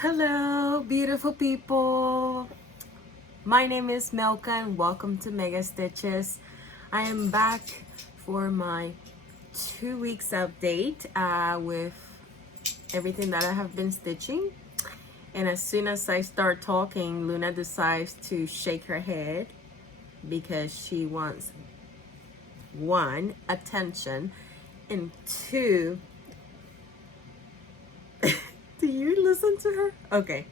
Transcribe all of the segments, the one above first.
Hello, beautiful people. My name is Melka and welcome to Mega Stitches. I am back for my 2 weeks update with everything that I have been stitching. And as soon as I start talking, Luna decides to shake her head because she wants one, attention, and two, do you listen to her? Okay.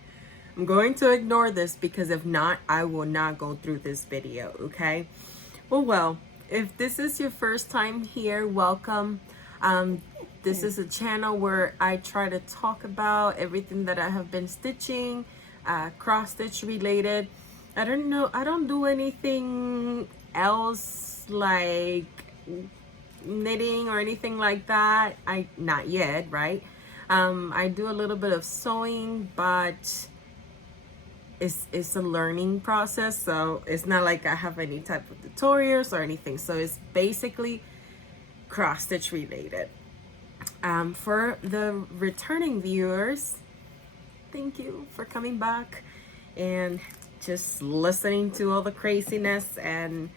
I'm going to ignore this because if not, I will not go through this video, okay? Well, if this is your first time here, welcome. This is a channel where I try to talk about everything that I have been stitching, cross stitch related. I don't do anything else like knitting or anything like that. Not yet, right? I do a little bit of sewing, but it's a learning process, so it's not like I have any type of tutorials or anything. So it's basically cross stitch related. For the returning viewers, thank you for coming back and just listening to all the craziness and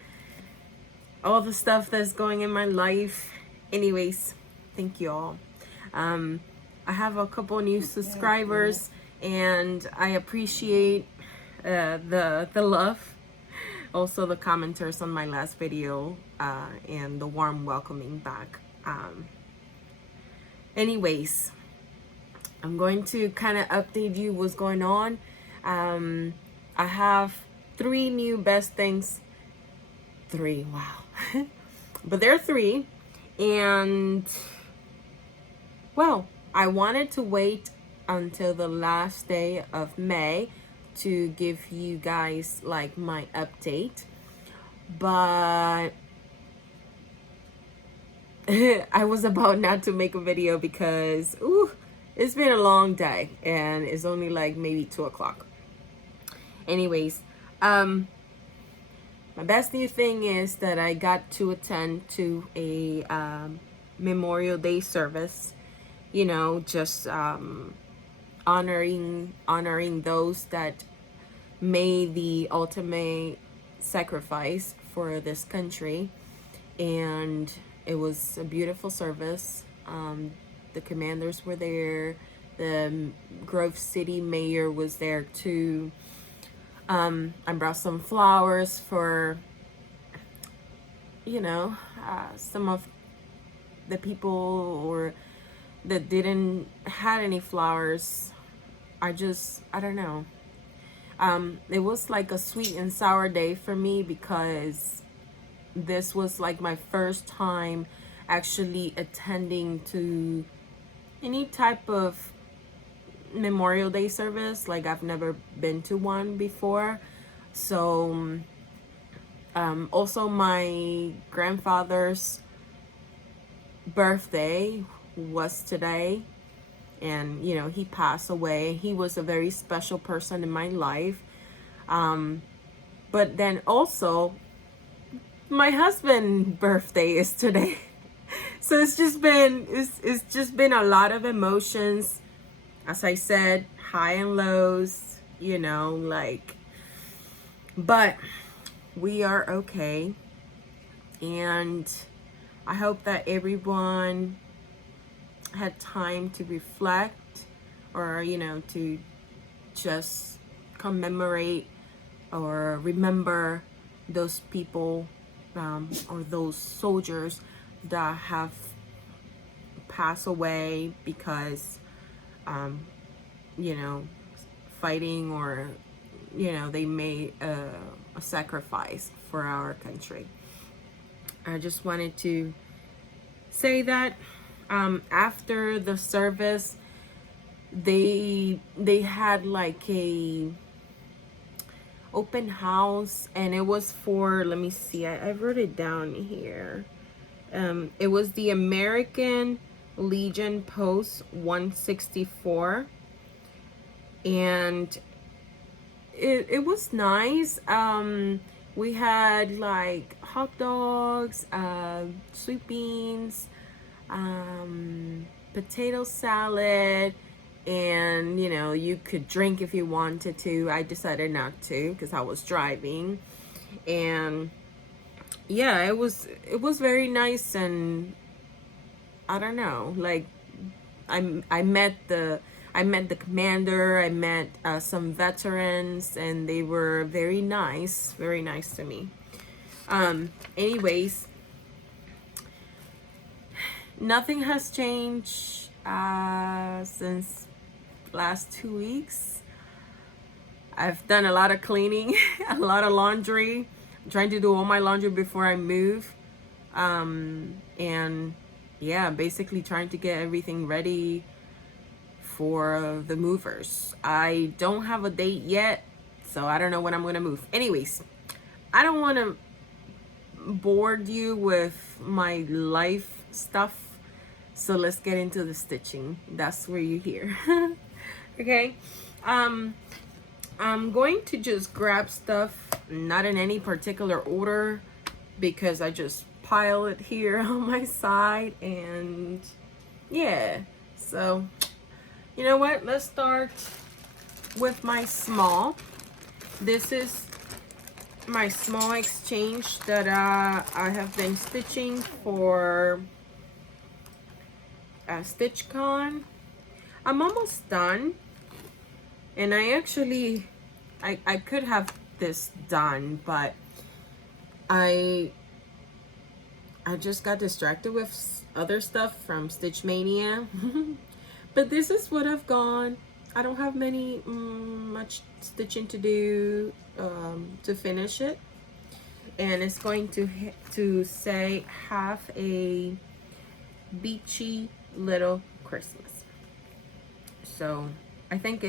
all the stuff that's going in my life. Anyways, thank you all. I have a couple new subscribers and I appreciate the love, also the commenters on my last video, and the warm welcoming back. Anyways, I'm going to kind of update you what's going on. I have 3 new best things. 3, wow. But there are 3, and well, I wanted to wait until the last day of May to give you guys like my update, but I was about not to make a video because it's been a long day and it's only like maybe 2 o'clock. Anyways, my best new thing is that I got to attend to a Memorial Day service, you know, just honoring those that made the ultimate sacrifice for this country. And it was a beautiful service. The commanders were there, the Grove City mayor was there too. I brought some flowers for, you know, some of the people or that didn't had any flowers. I don't know. It was like a sweet and sour day for me because this was like my first time actually attending to any type of Memorial Day service. Like I've never been to one before. So also my grandfather's birthday was today, and you know, he passed away. He was a very special person in my life. But then also my husband's birthday is today. So it's just been a lot of emotions, as I said, high and lows, you know, like, but we are okay. And I hope that everyone had time to reflect, or you know, to just commemorate or remember those people, or those soldiers that have passed away because you know, fighting, or you know, they made a sacrifice for our country. I just wanted to say that. After the service, they had like a open house, and it was for, let me see, I wrote it down here. It was the American Legion Post 164, and it was nice. We had like hot dogs, sweet beans, potato salad, and you know, you could drink if you wanted to. I decided not to because I was driving. And yeah, it was very nice. And I don't know, like I met the commander, I met some veterans, and they were very nice to me. Anyways, nothing has changed since last 2 weeks. I've done a lot of cleaning, a lot of laundry. I'm trying to do all my laundry before I move. And yeah, basically trying to get everything ready for the movers. I don't have a date yet, so I don't know when I'm gonna move. Anyways, I don't want to bored you with my life stuff, so let's get into the stitching. That's where you're here. Okay. I'm going to just grab stuff, not in any particular order, because I just pile it here on my side. And yeah, so you know what, let's start with my small. This is my small exchange that I have been stitching for StitchCon. I'm almost done, and I actually I could have this done, but I just got distracted with other stuff from Stitch Mania. But this is what I've gone. I don't have much stitching to do to finish it, and it's going to say have a beachy little Christmas. So I think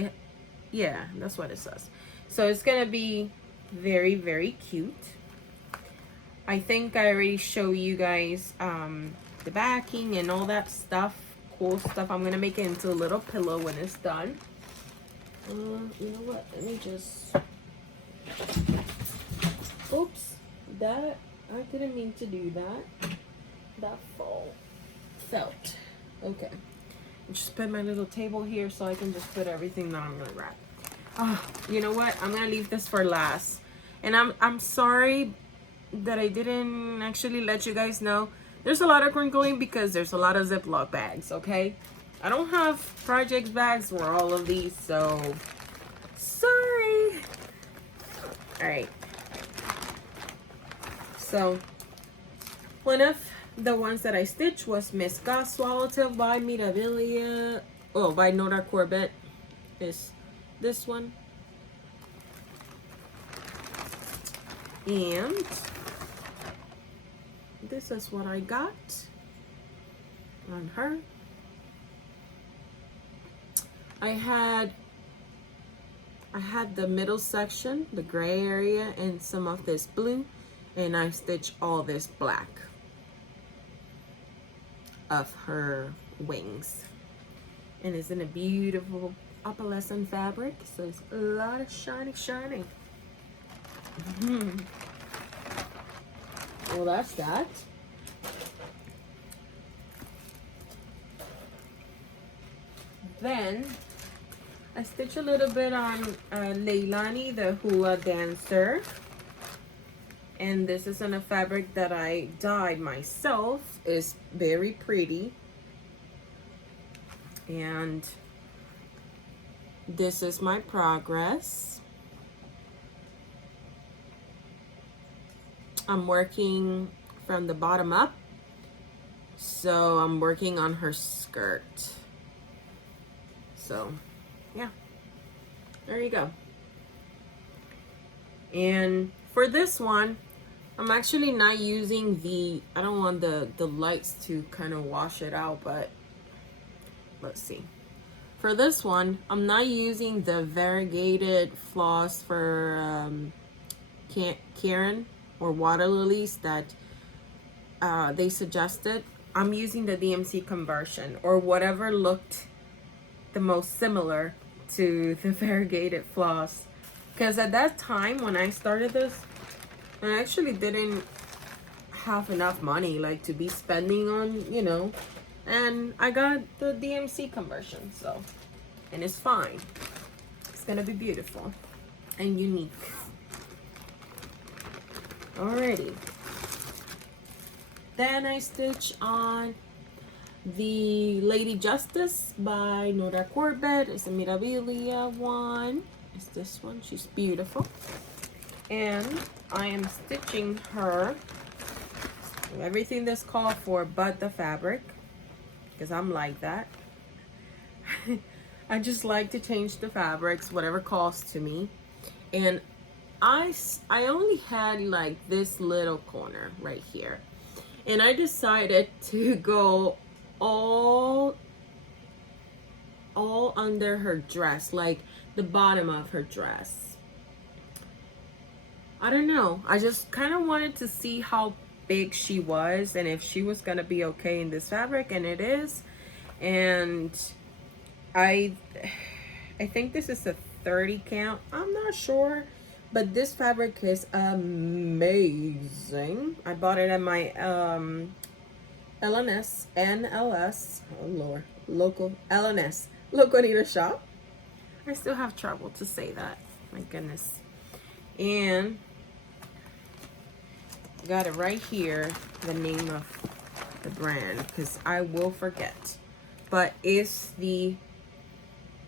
yeah, that's what it says. So it's gonna be very, very cute. I think I already show you guys the backing and all that stuff, cool stuff. I'm gonna make it into a little pillow when it's done. You know what? Let me just. Oops, that I didn't mean to do that. That felt. Okay. Just put my little table here so I can just put everything that I'm gonna wrap. Oh, you know what? I'm gonna leave this for last. And I'm sorry that I didn't actually let you guys know. There's a lot of crinkling because there's a lot of Ziploc bags, okay? I don't have projects bags for all of these, so sorry. All right. So one of the ones that I stitched was Miss God's Swallowtail by Mirabilia. Oh, by Nora Corbett is this one. And this is what I got on her. I had the middle section, the gray area, and some of this blue, and I stitched all this black of her wings. And it's in a beautiful opalescent fabric, so it's a lot of shiny. Well, that's that. Then I stitch a little bit on Leilani, the Hula Dancer. And this is on a fabric that I dyed myself. It's very pretty. And this is my progress. I'm working from the bottom up. So I'm working on her skirt. So yeah, there you go. And for this one, I'm actually not using the, I don't want the lights to kind of wash it out, but let's see. For this one, I'm not using the variegated floss for Karen or water lilies that they suggested. I'm using the DMC conversion or whatever looked the most similar to the variegated floss. Because at that time when I started this, I actually didn't have enough money like to be spending on, you know, and I got the DMC conversion. So and it's fine. It's gonna be beautiful and unique. Alrighty. Then I stitch on the Lady Justice by Nora Corbett. It's a Mirabilia one. It's this one. She's beautiful. And I am stitching her everything that's called for but the fabric, because I'm like that. I just like to change the fabrics, whatever calls to me. And I only had like this little corner right here. And I decided to go all under her dress, like the bottom of her dress. I don't know. I just kind of wanted to see how big she was and if she was gonna be okay in this fabric, and it is. And I think this is a 30 count. I'm not sure, but this fabric is amazing. I bought it at my NLS, oh Lord, local LNS, local knitting shop. I still have trouble to say that, my goodness. And I got it right here, the name of the brand, because I will forget. But it's the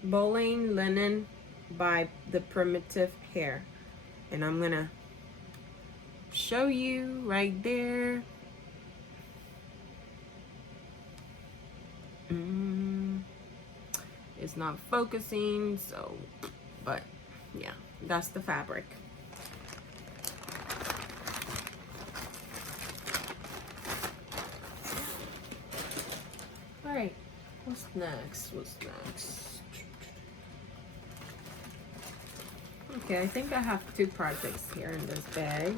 Bowling Linen by the Primitive Hair. And I'm gonna show you right there. It's not focusing, so, but yeah, that's the fabric. All right, what's next? Okay, I think I have 2 projects here in this bag.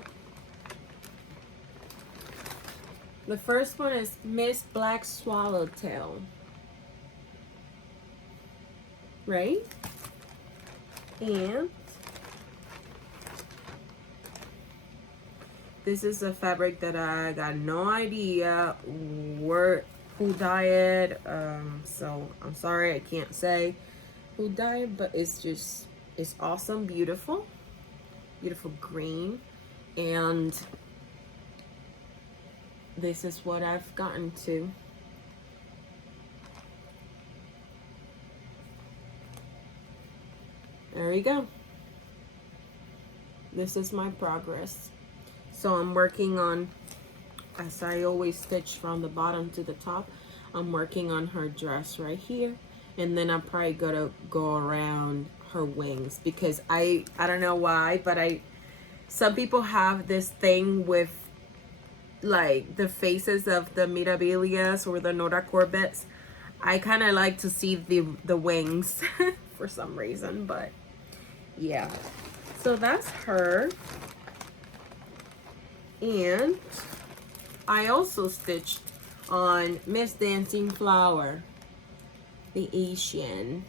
The first one is Miss Black Swallowtail. Right? And this is a fabric that I got no idea who dyed, so I'm sorry I can't say who dyed, but it's awesome, beautiful green. And this is what I've gotten to. There you go. This is my progress. So I'm working on, as I always stitch from the bottom to the top, I'm working on her dress right here. And then I'm probably gonna go around her wings, because I don't know why, but some people have this thing with like the faces of the Mirabilias or the Nora Corbettes. I kind of like to see the wings for some reason, but yeah. So that's her. And I also stitched on Miss Dancing Flower, the Asian.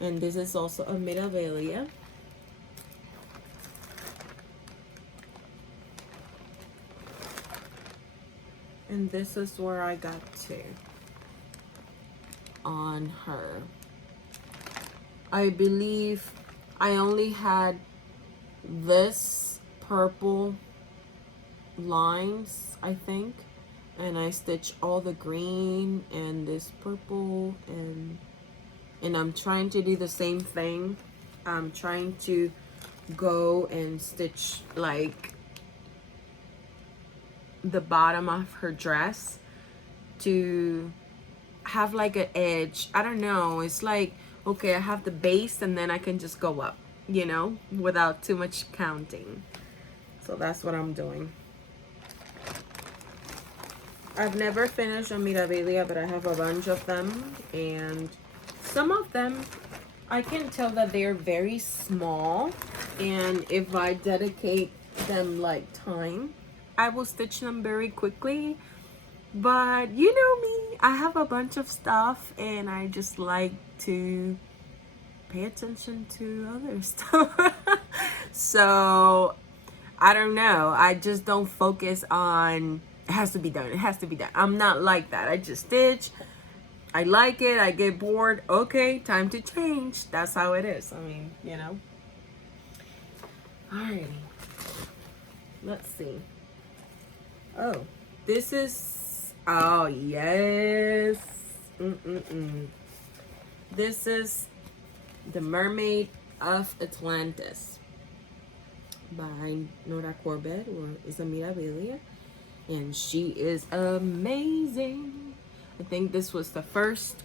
And this is also a Mirabilia. And this is where I got to on her. I believe I only had this purple lines, I think, and I stitched all the green and this purple, and I'm trying to do the same thing. I'm trying to go and stitch like the bottom of her dress to have like an edge. I don't know, it's like, okay, I have the base and then I can just go up, you know, without too much counting. So that's what I'm doing. I've never finished a Mirabilia, but I have a bunch of them, and some of them I can tell that they're very small, and if I dedicate them like time, I will stitch them very quickly. But you know me, I have a bunch of stuff and I just like to pay attention to other stuff. So I don't know, I just don't focus on it has to be done, it has to be done. I'm not like that. I just stitch, I like it, I get bored, okay, time to change. That's how it is. I mean, you know. Alrighty. Let's see. Oh, this is, oh yes. This is The Mermaid of Atlantis by Nora Corbett, or is it Mirabilia? And she is amazing. I think this was the first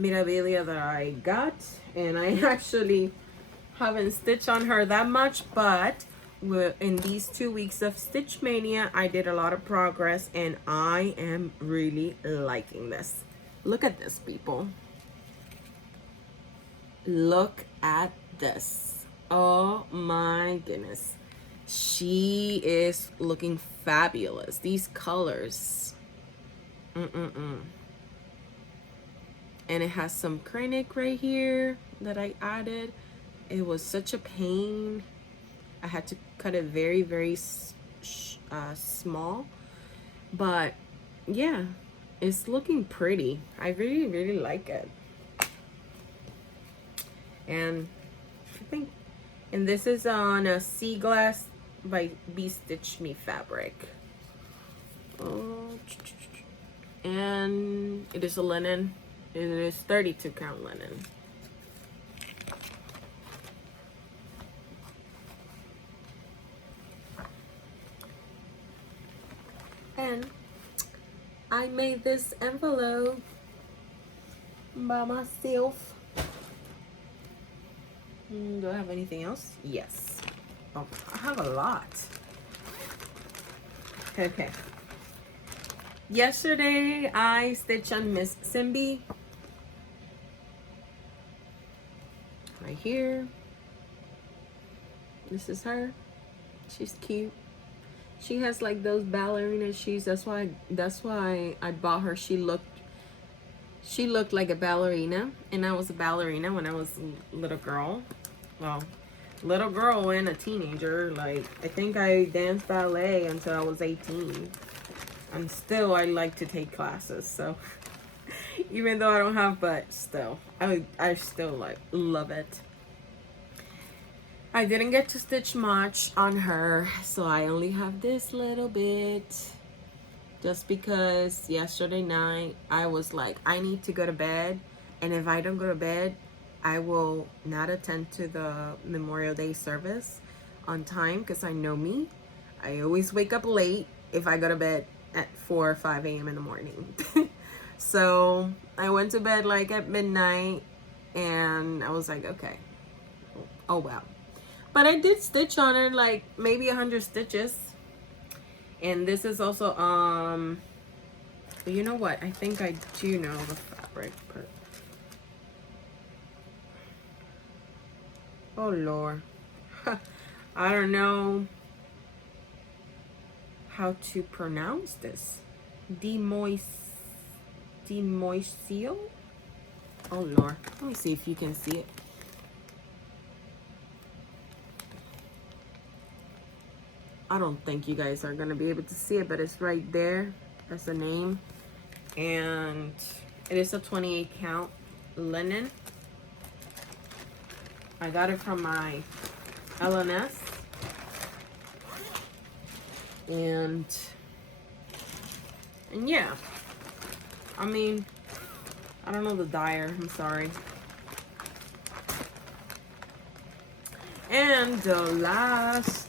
Mirabilia that I got, and I actually haven't stitched on her that much, but in these 2 weeks of Stitch Mania, I did a lot of progress, and I am really liking this. Look at this, people. Look at this. Oh my goodness. She is looking fabulous. These colors. And it has some cranic right here that I added. It was such a pain. I had to cut it very, very small. But yeah, it's looking pretty. I really, really like it. And I think, and this is on a Sea Glass by Be Stitch Me fabric. And it is a linen. It is 32 count linen. And I made this envelope by myself. Do I have anything else? Yes. Oh, I have a lot. Okay. Yesterday, I stitched on Miss Simbi. Right here. This is her. She's cute. She has like those ballerina shoes. That's why I bought her. She looked like a ballerina, and I was a ballerina when I was a little girl. Well, little girl and a teenager. Like, I think I danced ballet until I was 18. And still, I like to take classes. So, even though I don't have, but still, I still like love it. I didn't get to stitch much on her, so I only have this little bit. Just because yesterday night I was like, I need to go to bed, and if I don't go to bed, I will not attend to the Memorial Day service on time, because I know me. I always wake up late if I go to bed at 4 or 5 a.m. in the morning. So I went to bed like at midnight, and I was like, okay, oh well. But I did stitch on her like maybe 100 stitches. And this is also, you know what? I think I do know the fabric. But oh Lord. I don't know how to pronounce this. Demoisille? Oh Lord. Let me see if you can see it. I don't think you guys are gonna be able to see it, but it's right there. That's the name. And it is a 28 count linen. I got it from my LNS. And yeah, I mean, I don't know the dyer, I'm sorry. And the last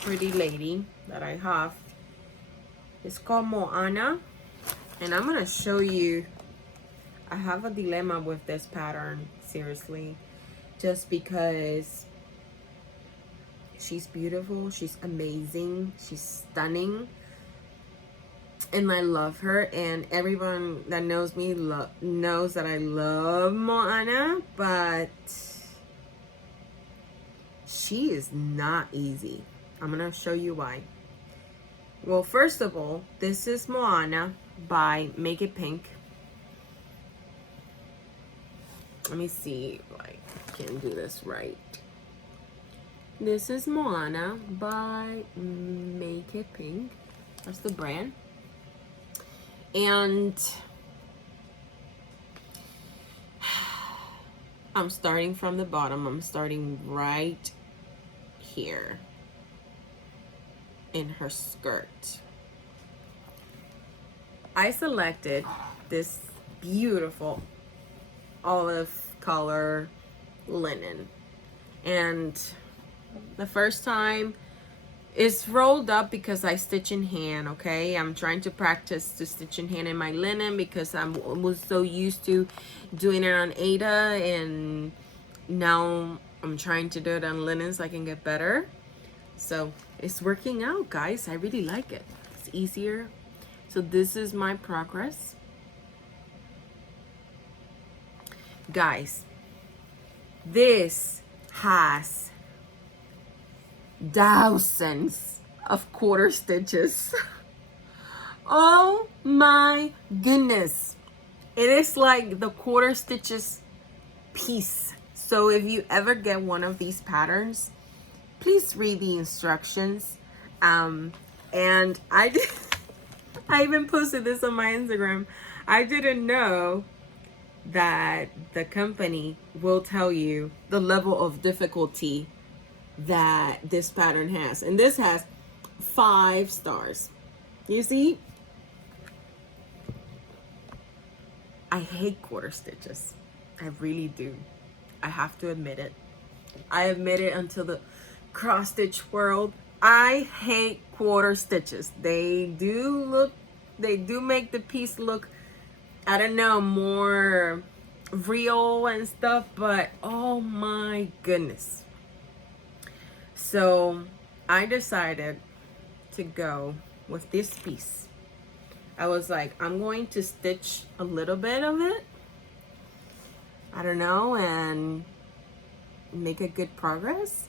pretty lady that I have is called Moana, and I'm gonna show you. I have a dilemma with this pattern, seriously, just because she's beautiful, she's amazing, she's stunning, and I love her, and everyone that knows me knows that I love Moana, but she is not easy. I'm gonna show you why. Well, first of all, this is Moana by Make It Pink. Let me see if I can do this right. This is Moana by Make It Pink. That's the brand. And I'm starting from the bottom. I'm starting right here in her skirt. I selected this beautiful olive color linen, and the first time it's rolled up because I stitch in hand. Okay, I'm trying to practice to stitch in hand in my linen because I was so used to doing it on Ada, and now I'm trying to do it on linen so I can get better. So it's working out, guys. I really like it. It's easier. So this is my progress, guys. This has thousands of quarter stitches. Oh my goodness. It is like the quarter stitches piece. So if you ever get one of these patterns, please read the instructions. And I even posted this on my Instagram. I didn't know that the company will tell you the level of difficulty that this pattern has. And this has 5 stars. You see? I hate quarter stitches. I really do. I have to admit it. I admit it until the cross stitch world. I hate quarter stitches. They do make the piece look, I don't know, more real and stuff, but oh my goodness. So I decided to go with this piece. I was like, I'm going to stitch a little bit of it, I don't know, and make a good progress.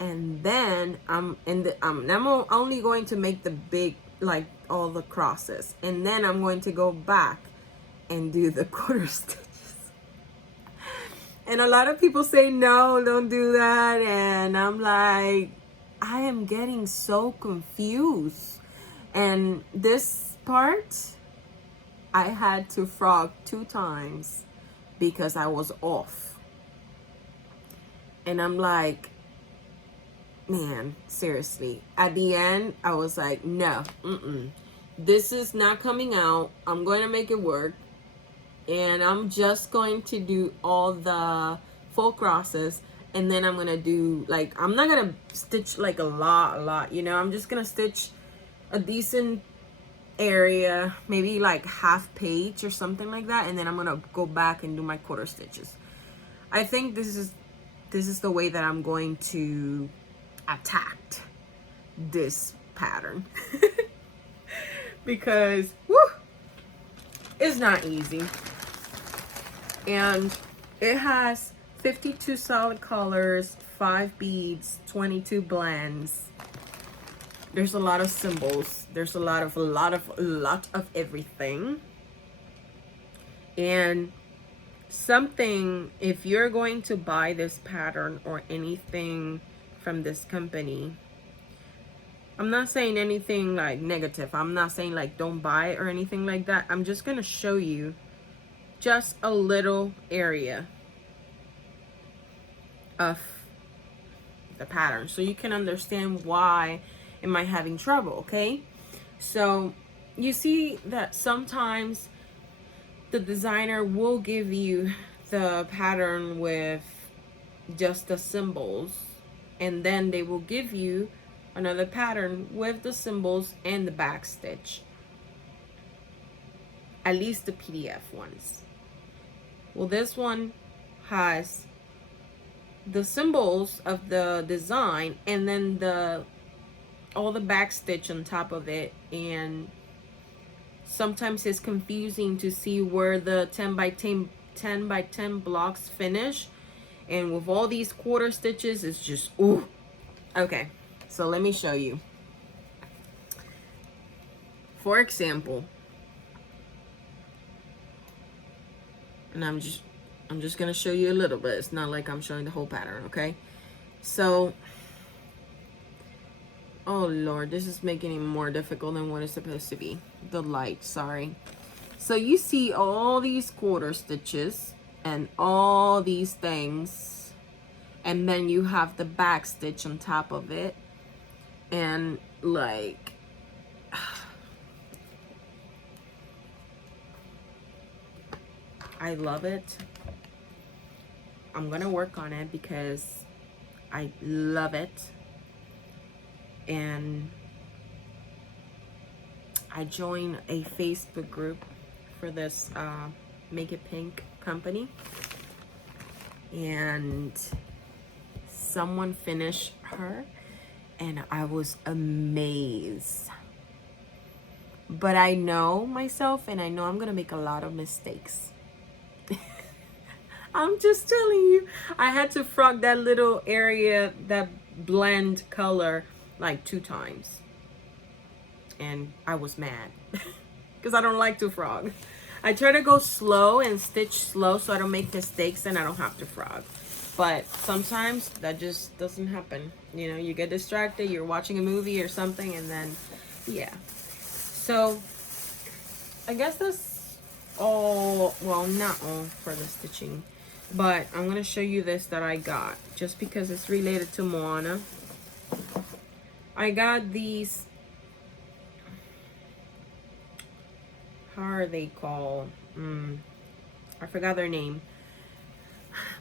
And then I'm only going to make the big, like all the crosses, and then I'm going to go back and do the quarter stitches. And a lot of people say, no, don't do that. And I'm like, I am getting so confused. And this part, I had to frog 2 times because I was off. And I'm like, man, seriously. At the end, I was like, no, this is not coming out. I'm going to make it work. And I'm just going to do all the full crosses. And then I'm going to do, like, I'm not going to stitch like a lot, you know. I'm just going to stitch a decent area, maybe like half page or something like that. And then I'm going to go back and do my quarter stitches. I think this is the way that I'm going to attack this pattern. Because, woo, it's not easy. And it has 52 solid colors, 5 beads, 22 blends. There's a lot of symbols. There's a lot of everything. And something, if you're going to buy this pattern or anything from this company, I'm not saying anything like negative. I'm not saying like don't buy it or anything like that. I'm just going to show you just a little area of the pattern so you can understand why am I having trouble, okay? So you see that sometimes the designer will give you the pattern with just the symbols, and then they will give you another pattern with the symbols and the back stitch, at least the PDF ones. Well, this one has the symbols of the design and then all the back stitch on top of it, and sometimes it's confusing to see where the 10 by 10 blocks finish, and with all these quarter stitches it's just ooh. Okay, so let me show you. For example, and I'm just gonna show you a little bit. It's not like I'm showing the whole pattern, okay? So Oh Lord, this is making it more difficult than what it's supposed to be. The light, sorry. So you see all these quarter stitches and all these things, and then you have the back stitch on top of it, and like I love it. I'm gonna work on it because I love it. And I joined a Facebook group for this Make It Pink company, and someone finished her and I was amazed. But I know myself and I know I'm gonna make a lot of mistakes. I'm just telling you, I had to frog that little area, that blend color, like 2 times. And I was mad because I don't like to frog. I try to go slow and stitch slow so I don't make mistakes and I don't have to frog. But sometimes that just doesn't happen. You know, you get distracted, you're watching a movie or something, and then, yeah. So, I guess that's all, well, not all for the stitching. But I'm going to show you this that I got, just because it's related to Moana. I got these, how are they called? I forgot their name.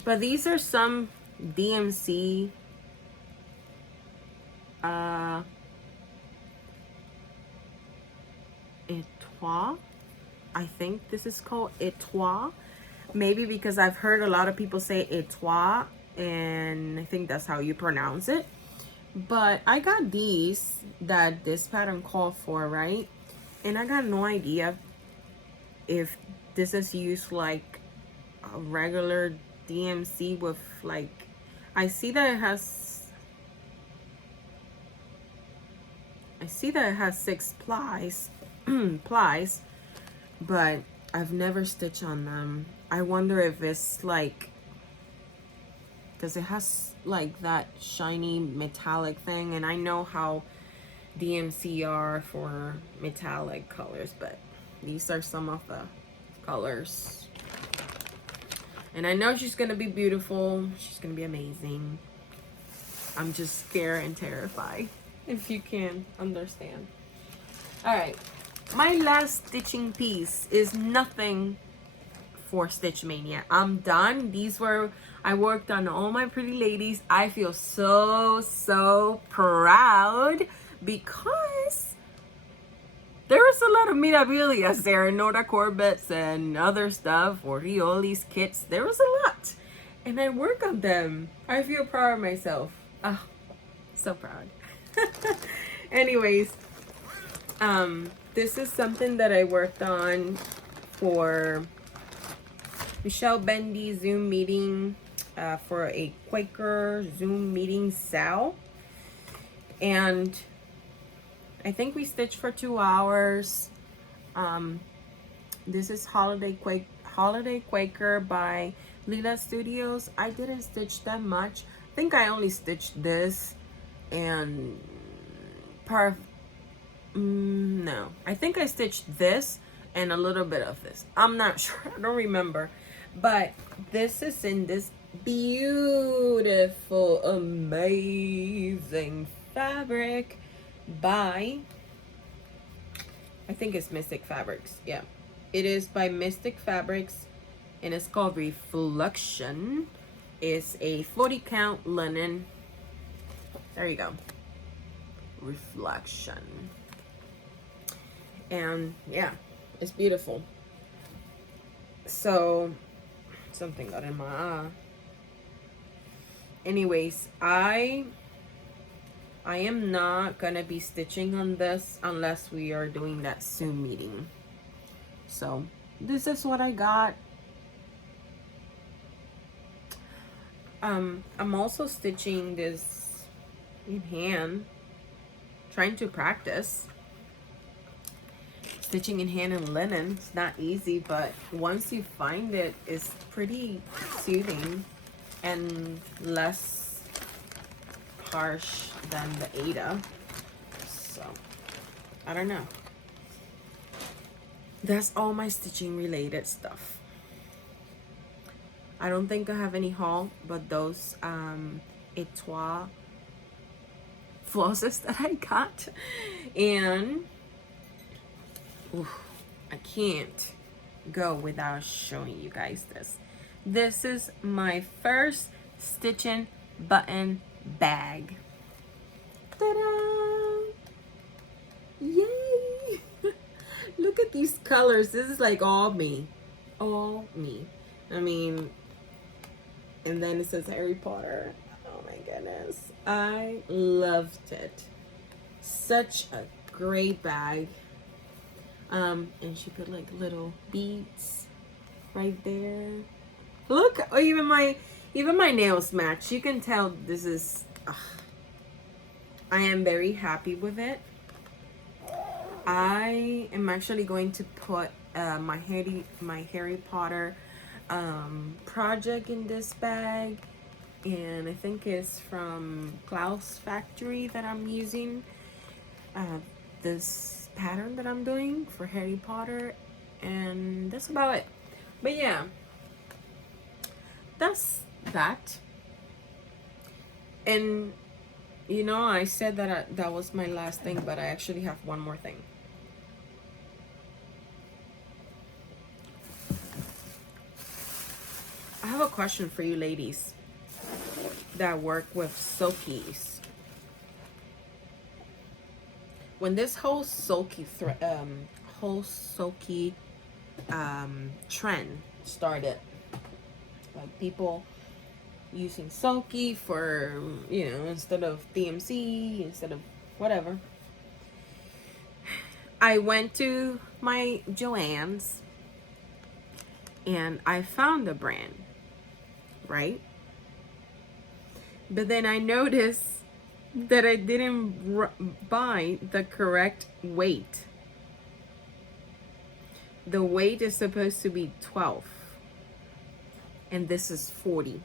But these are some DMC Etoile. I think this is called Etoile. Maybe because I've heard a lot of people say Etoile, and I think that's how you pronounce it. But I got these that this pattern called for, right? And I got no idea if this is used like a regular DMC with like, I see that it has 6 plies, but I've never stitched on them. I wonder if it's like, because it has like that shiny metallic thing, and I know how DMC are for metallic colors, but these are some of the colors. And I know she's gonna be beautiful. She's gonna be amazing. I'm just scared and terrified, if you can understand. All right, my last stitching piece is nothing for Stitch Mania. I'm done. These were, I worked on all my pretty ladies. I feel so proud because there was a lot of mirabilias there, and Nora Corbett's and other stuff, or Rioli's kits. There was a lot, and I work on them. I feel proud of myself. Oh, so proud. Anyways, this is something that I worked on for Michelle Bendy Zoom meeting, for a Quaker Zoom meeting Sal, and I think we stitched for 2 hours. This is Holiday Quaker by Lila Studios. I didn't stitch that much. I think I only stitched this and no, I think I stitched this and a little bit of this. I'm not sure, I don't remember. But this is in this beautiful, amazing fabric by, I think it's Mystic Fabrics. Yeah, it is by Mystic Fabrics, and it's called Reflection. It's a 40 count linen. There you go. Reflection. And yeah, it's beautiful. So something got in my eye. Anyways, I am not gonna be stitching on this unless we are doing that Zoom meeting. So this is what I got. I'm also stitching this in hand, trying to practice stitching in hand and linen. It's not easy, but once you find it, it's pretty soothing and less harsh than the Ada. I don't know. That's all my stitching related stuff. I don't think I have any haul, but those Etoile flosses that I got. And oof, I can't go without showing you guys this. This is my first stitching button bag. Ta-da! Yay! Look at these colors. This is like all me. All me. I mean, and then it says Harry Potter. Oh my goodness. I loved it. Such a great bag. And she put like little beads right there. Look, oh, even my nails match. You can tell this is I am very happy with it. I am actually going to put my Harry Potter project in this bag, and I think it's from Klaus Factory that I'm using this pattern that I'm doing for Harry Potter, and that's about it. But yeah, that's that. And you know, I said that that was my last thing, but I actually have one more thing. I have a question for you ladies that work with silkies. When this whole silky trend started, like people using silky for, you know, instead of DMC, instead of whatever, I went to my Joann's and I found a brand, right? But then I noticed that I didn't buy the correct weight. The weight is supposed to be 12 and this is 40.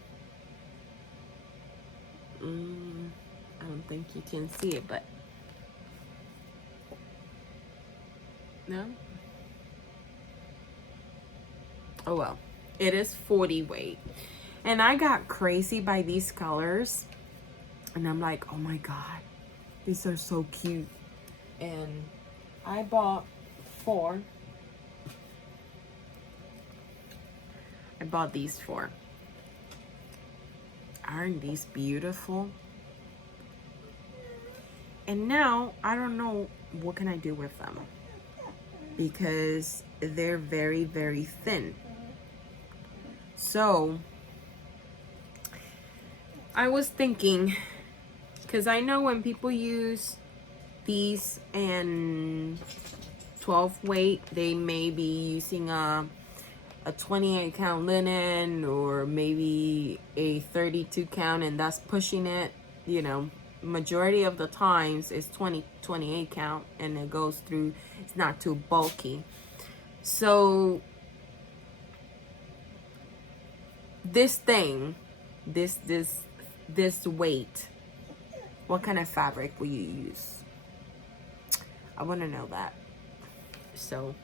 I don't think you can see it, but no? Oh well, it is 40 weight. And I got crazy by these colors. And I'm like, oh my God, these are so cute. And I bought 4. I bought these 4. Aren't these beautiful? And now I don't know what can I do with them, because they're very, very thin. So I was thinking, because I know when people use these and 12 weight, they may be using a 28 count linen or maybe a 32 count, and that's pushing it. You know, majority of the times it's 28 count and it goes through, it's not too bulky. So this thing, this weight, what kind of fabric will you use? I want to know that. So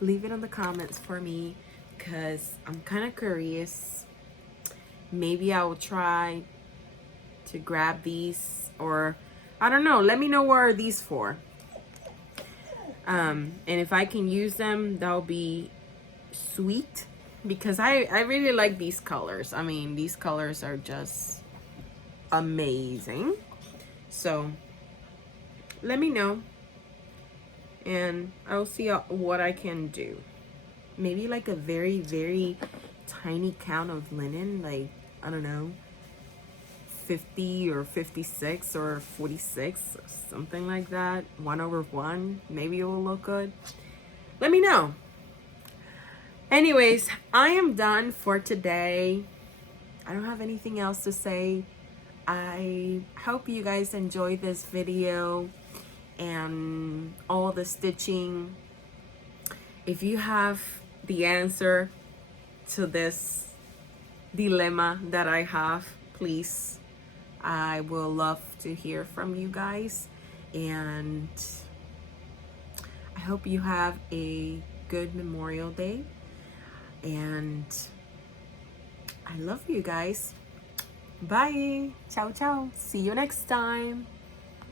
leave it in the comments for me, because I'm kind of curious. Maybe I will try to grab these, or I don't know. Let me know what are these for. And if I can use them, that'll be sweet, because I really like these colors. I mean, these colors are just amazing. So let me know and I'll see what I can do. Maybe like a very, very tiny count of linen, like, I don't know, 50 or 56 or 46, or something like that. 1/1, maybe it will look good. Let me know. Anyways, I am done for today. I don't have anything else to say. I hope you guys enjoyed this video and all the stitching. If you have the answer to this dilemma that I have, please, I will love to hear from you guys. And I hope you have a good Memorial Day, and I love you guys. Bye. Ciao, ciao. See you next time.